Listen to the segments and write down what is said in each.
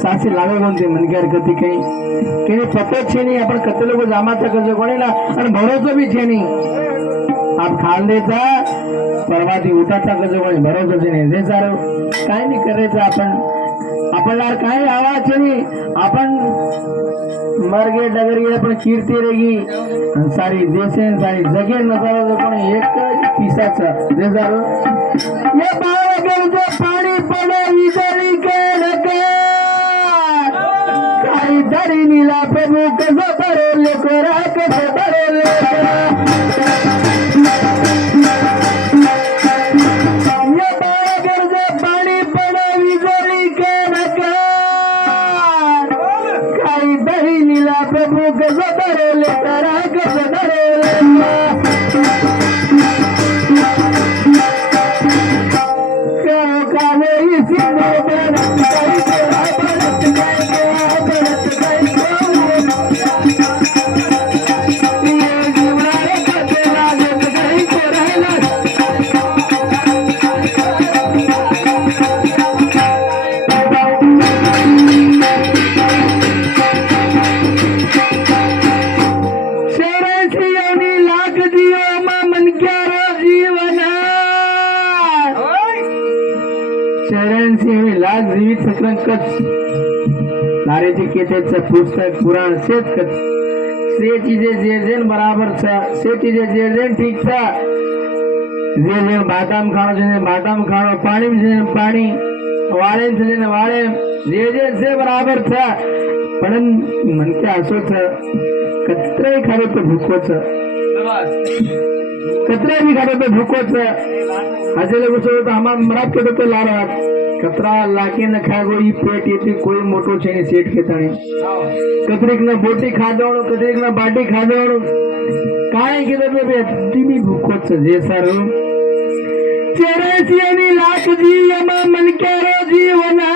सासी लागे कोणते मनक्यार कधी काही पतो छे नहीं आपण कते लोक जामाचा कसं कोणीला आणि भरोसा बी छे नहीं आप खाल देता परवादी उठाचा कसं कोणी भरोसा छे नाही जे सारं काय नाही करायचं आपणला काय आवाज छे नहीं आपण मरगे डगरी आपण कीर्ती रेगी सारी देशे सारी जगे नजारा जो पण एक पिसाचा जे सारं ये बाळा जो पाणी पडे विजळी के धरी नीला प्रभु कसं भरले कोरा कसं भरले पाणी पडा विजळी के नकार काही धरी नीला प्रभु कसं भरले कोरा कसं भरले काले जीवित सकलंकच नारेची केतेचं पुस्तक पुराण सेच कच से चीजे जे जेन बराबर छ से चीजे जे जेन ठीक छ जे जेन बाटाम खाणो जे बाटाम खाणो पाणी जे पाणी वाळे जे वाळे जे जे से बराबर छ पण मन के असो छ कत्रे खावे तो भूको छ कत्रे भी खावे तो भूको छ हजे लोग सो तो हम मरात के तो ला रहा कतरा लाके न खागो ई पेट येती कोई मोटो छे ने सेट खेताणे कतरीक न बोटी खादवणो कतरीक न बाटी खादवणो काय केलं बे अतिमी भूखो छ जे सारो 84 लाख जीव मन केरो जीवना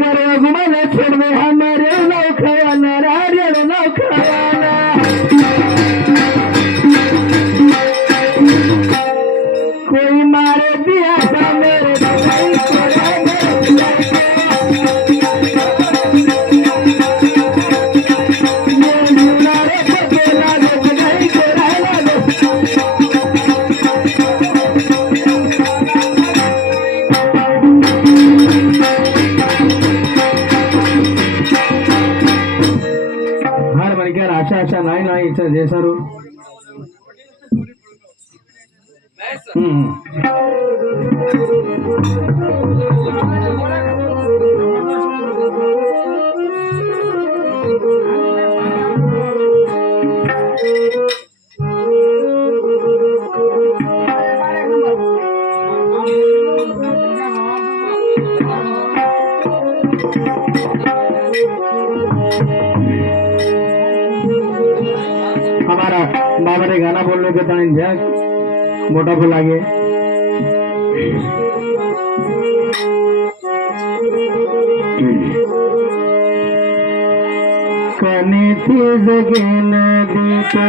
घर घुमले छोड़वे हमारे नौखयाना रारे नौखयाना कोई मारे दिया आशा नाही नाही इथं जे सारू हमारा बाबा ने गाना बोलने के टाइम मोटा को लागे कने थी जगे दीपो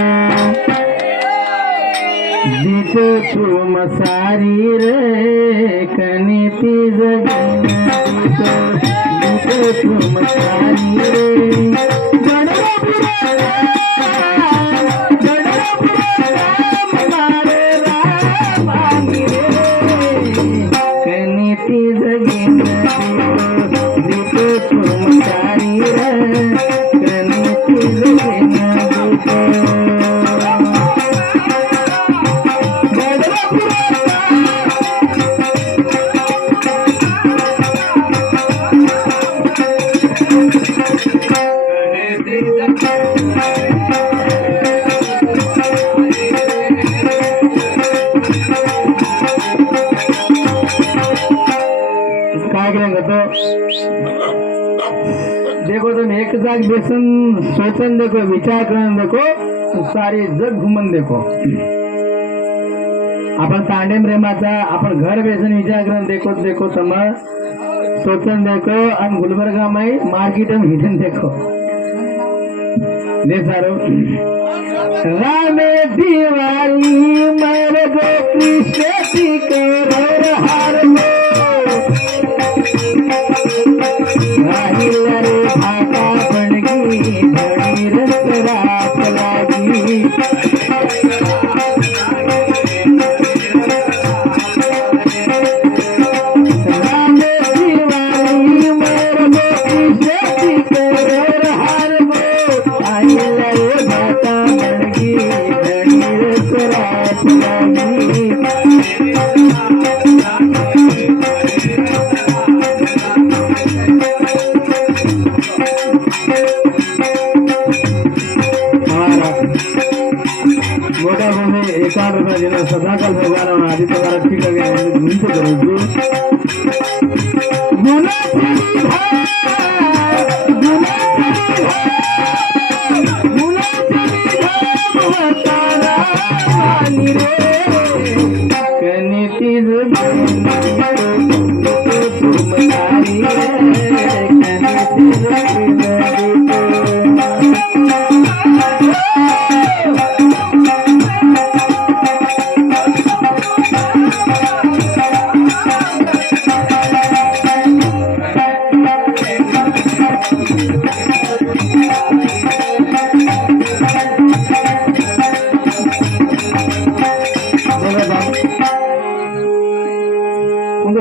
दीपो तुम सारी रे कने थी जगे दीपो तुम सारी रे देखो तुम एक जाग बेसन सोचन देखो विचार करन देखो सारी जग घुमन देखो आपण तांडेम रेमाचा आपण घर बेसन विचार करन देखो देखो तम सोचन देखो और गुलबर्गा में मार्केट में हिडन देखो दे सारो रामे दिवाली मर गो कृष्ण के हार में रे भाका बन गई धनी रस रात लागी सदाकाल भगवान आदि प्रकार ठीक है घूमते करूँ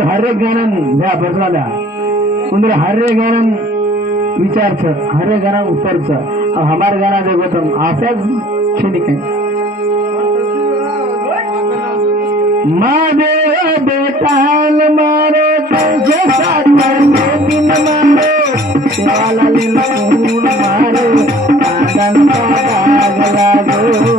हरेक गाणं द्या बसवाल्या कुंदर हरे गाणं विचारच हरे गाणं उत्तरच हमारे गाणं देखो तुम आशाच क्षणिक है मारे बेटाल मारो तुझे साथ दिन मारो शिवाला लेना कूण मारो आंगन का दाग लागो